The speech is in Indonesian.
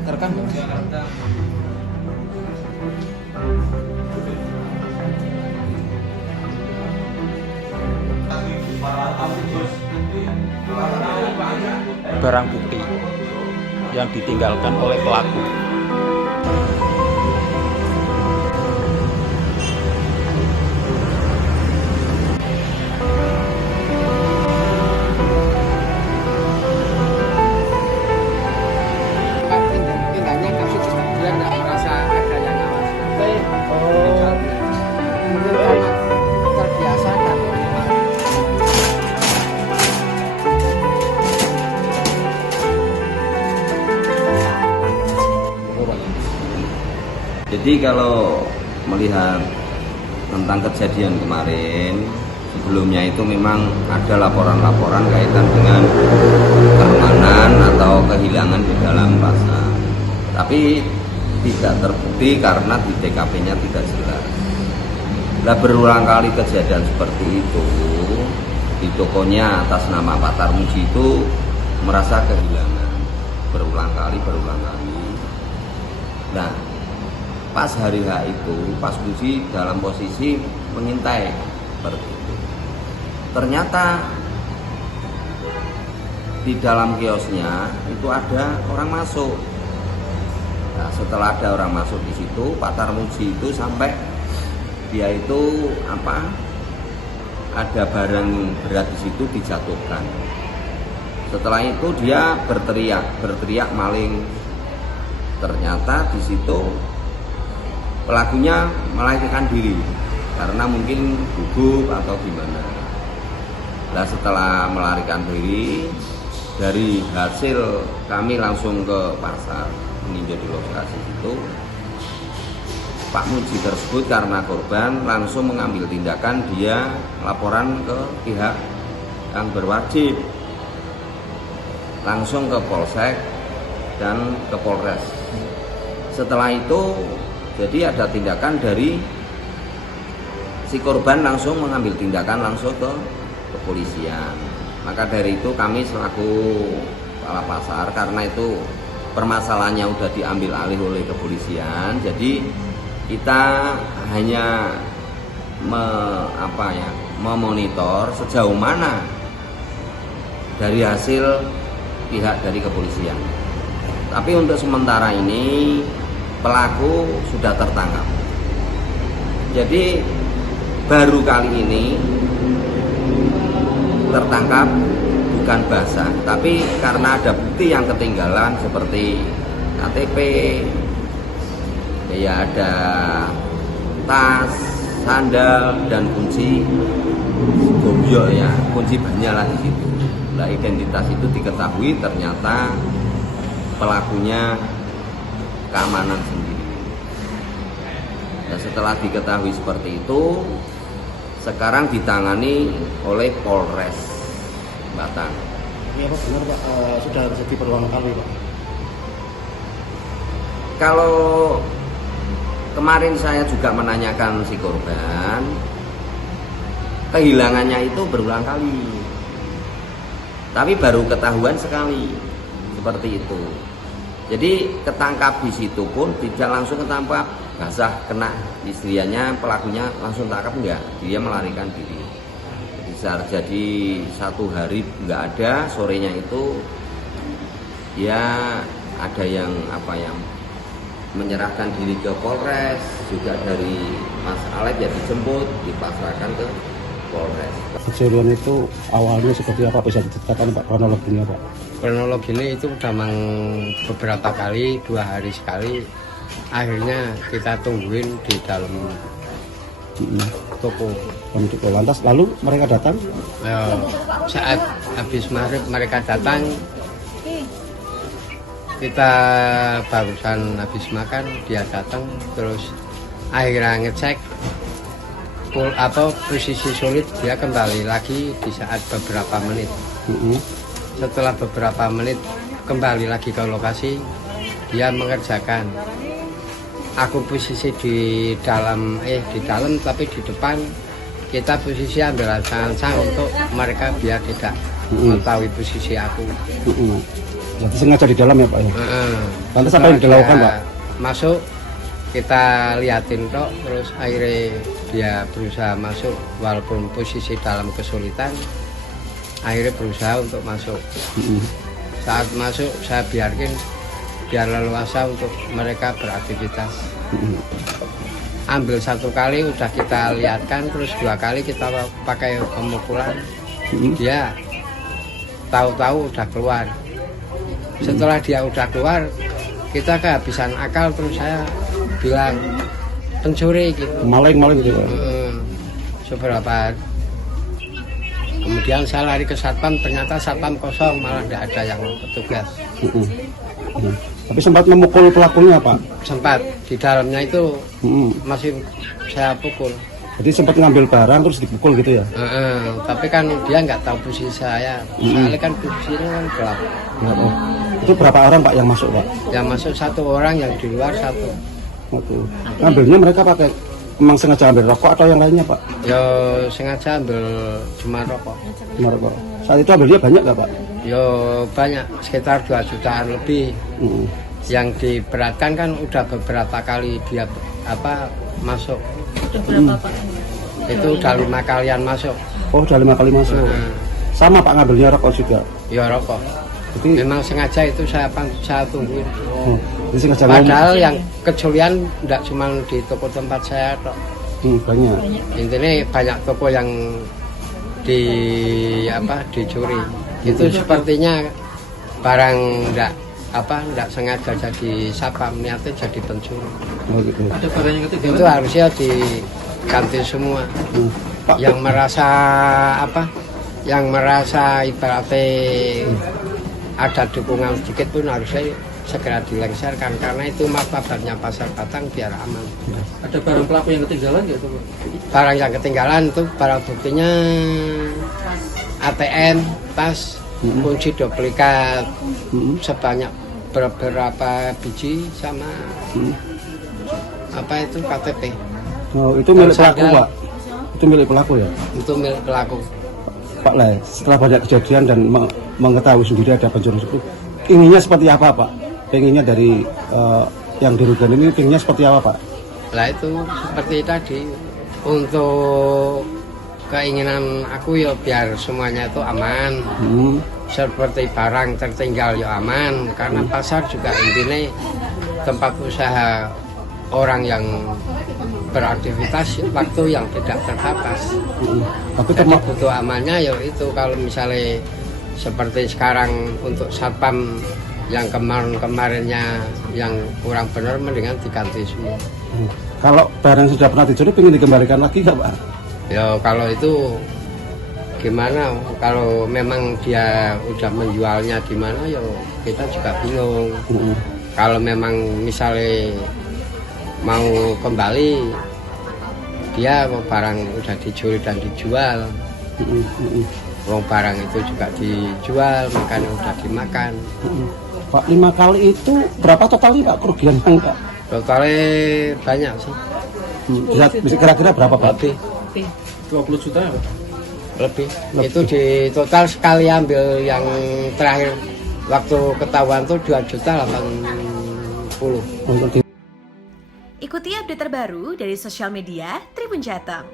Terekam ya? Barang bukti yang ditinggalkan oleh pelaku. Tinggalnya kasus dia nggak merasa ada yang ngawas. Mungkin karena terbiasa kan. Jadi kalau melihat tentang kejadian kemarin, sebelumnya itu memang ada laporan-laporan kaitan dengan keamanan atau kehilangan di dalam pasar. Tapi tidak terbukti karena di TKP-nya tidak jelas. Nah, berulang kali kejadian seperti itu di tokonya atas nama Pak Tarmuji itu merasa kehilangan berulang kali. Nah, pas hari H itu Pak Muji dalam posisi mengintai seperti itu. Ternyata di dalam kiosnya itu ada orang masuk. Nah, setelah ada orang masuk di situ, Pak Tarmuji itu sampai dia itu ada barang berat di situ dijatuhkan. Setelah itu dia berteriak maling. Ternyata di situ pelakunya melarikan diri karena mungkin gugup atau gimana. Nah, setelah melarikan diri, dari hasil kami langsung ke pasar meninjau di lokasi itu. Pak Muji tersebut karena korban langsung mengambil tindakan, dia laporan ke pihak yang berwajib, langsung ke Polsek dan ke Polres. Setelah itu jadi ada tindakan dari si korban langsung mengambil tindakan langsung ke kepolisian. Maka dari itu kami selaku kepala pasar, karena itu permasalahannya sudah diambil alih oleh kepolisian, jadi kita hanya memonitor sejauh mana dari hasil pihak dari kepolisian. Tapi untuk sementara ini pelaku sudah tertangkap. Jadi baru kali ini tertangkap bukan basah, tapi karena ada bukti yang ketinggalan seperti KTP, ya ada tas, sandal dan kunci gobyo ya, kunci banyak lah di situ. Nah, identitas itu diketahui ternyata pelakunya keamanan sendiri. Nah, setelah diketahui seperti itu, sekarang ditangani oleh Polres Batang. Iya Pak, benar Pak, sudah terjadi berulang kali Pak. Kalau kemarin saya juga menanyakan si korban, kehilangannya itu berulang kali, tapi baru ketahuan sekali seperti itu. Jadi ketangkap di situ pun tidak langsung ketangkap basah kena istrinya, pelakunya langsung tangkap enggak, dia melarikan diri. Jadi satu hari enggak ada, sorenya itu ya ada yang menyerahkan diri ke Polres, juga dari Mas Alep ya dijemput, dipasrahkan ke Polres. Kejadian itu awalnya seperti apa, bisa diceritakan Pak kronologinya Pak? Kronologinya itu memang beberapa kali, 2 hari sekali. Akhirnya kita tungguin di dalam toko. Lantas lalu mereka datang? Saat habis maghrib mereka datang. Kita barusan habis makan, dia datang, terus akhirnya ngecek posisi sulit, dia kembali lagi di saat beberapa menit. Setelah beberapa menit kembali lagi ke lokasi, dia mengerjakan. Aku posisi di dalam tapi di depan, kita posisi ambil langsung untuk mereka biar tidak mengetahui posisi aku. Jadi sengaja di dalam ya Pak ya? Lantas apa yang Setelah dilakukan dia Pak? Masuk, kita liatin tok, terus akhirnya dia berusaha masuk walaupun posisi dalam kesulitan, akhirnya berusaha untuk masuk. Saat masuk saya biarkan biar leluasa untuk mereka beraktivitas. Ambil satu kali udah kita lihatkan, terus 2 kali kita pakai pemukulan, dia tahu-tahu udah keluar. Setelah dia udah keluar, kita kehabisan akal, terus saya bilang pencuri gitu. Maling gitu ya? Seberapa. Kemudian saya lari ke satpam, ternyata satpam kosong, malah tidak ada yang petugas. Tapi sempat memukul pelakunya Pak? Sempat, di dalamnya itu masih saya pukul. Jadi sempat ngambil barang terus dipukul gitu ya? Tapi kan dia nggak tahu posisi saya, soalnya kan posisinya kan gelap. Itu berapa orang Pak yang masuk Pak? Yang masuk 1 orang, yang di luar 1. Ngambilnya mereka pakai, memang sengaja ambil rokok atau yang lainnya Pak? Ya sengaja ambil cuma rokok. Cuma rokok. Saat itu ambilnya banyak nggak Pak? Ya banyak, sekitar 2 jutaan lebih. Yang diberatkan kan udah beberapa kali dia masuk. Itu udah 5 kalian masuk. Oh, udah 5 kali masuk. Sama Pak ngambilnya rokok juga? Ya rokok. Jadi memang sengaja itu saya tungguin. jadi sengaja Padahal yang keculian tidak cuma di toko tempat saya tok. banyak. Intinya banyak toko yang dicuri. Itu sepertinya barang enggak sengaja jadi satpam, niatnya jadi pencuri. Gitu. Ada barang yang ketiga. Itu harusnya diganti semua. Pak, Yang merasa ibaratnya ada dukungan sedikit pun harusnya segera dilengsarkan, karena itu martabatnya Pasar Batang biar aman. Ada barang pelaku yang ketinggalan nggak itu Pak? Barang yang ketinggalan itu barang buktinya ATM, tas, kunci duplikat sebanyak beberapa biji sama KTP. Oh, itu milik pelaku Pak? Itu milik pelaku ya? Itu milik pelaku. Pak Le, setelah banyak kejadian dan mengetahui sendiri ada pencuri itu, inginnya seperti apa Pak? Pengennya dari yang dirugikan ini, pengennya seperti apa Pak? Lah itu seperti tadi, untuk keinginan aku ya biar semuanya itu aman. Seperti barang tertinggal ya aman, karena pasar juga intinya tempat usaha orang yang beraktivitas waktu yang tidak terbatas. Tapi jadi butuh amannya ya itu, kalau misalnya seperti sekarang untuk satpam yang kemarinnya yang kurang benar, mendingan diganti semua. Kalau barang sudah pernah dicuri, pengen dikembalikan lagi nggak Pak? Ya kalau itu gimana, kalau memang dia udah menjualnya di mana ya kita juga bingung. Kalau memang misalnya mau kembali, dia barang udah dicuri dan dijual, wong barang itu juga dijual, makanya udah dimakan. Pak, 5 kali itu berapa totalnya Pak kerugian Pak? Totalnya banyak sih. Bisa kira-kira berapa Pak? Lebih. 20 juta ya Pak? Lebih. Itu di total sekali ambil yang terakhir waktu ketahuan tuh 2.080.000. Ikuti update terbaru dari sosial media Tribun Jateng.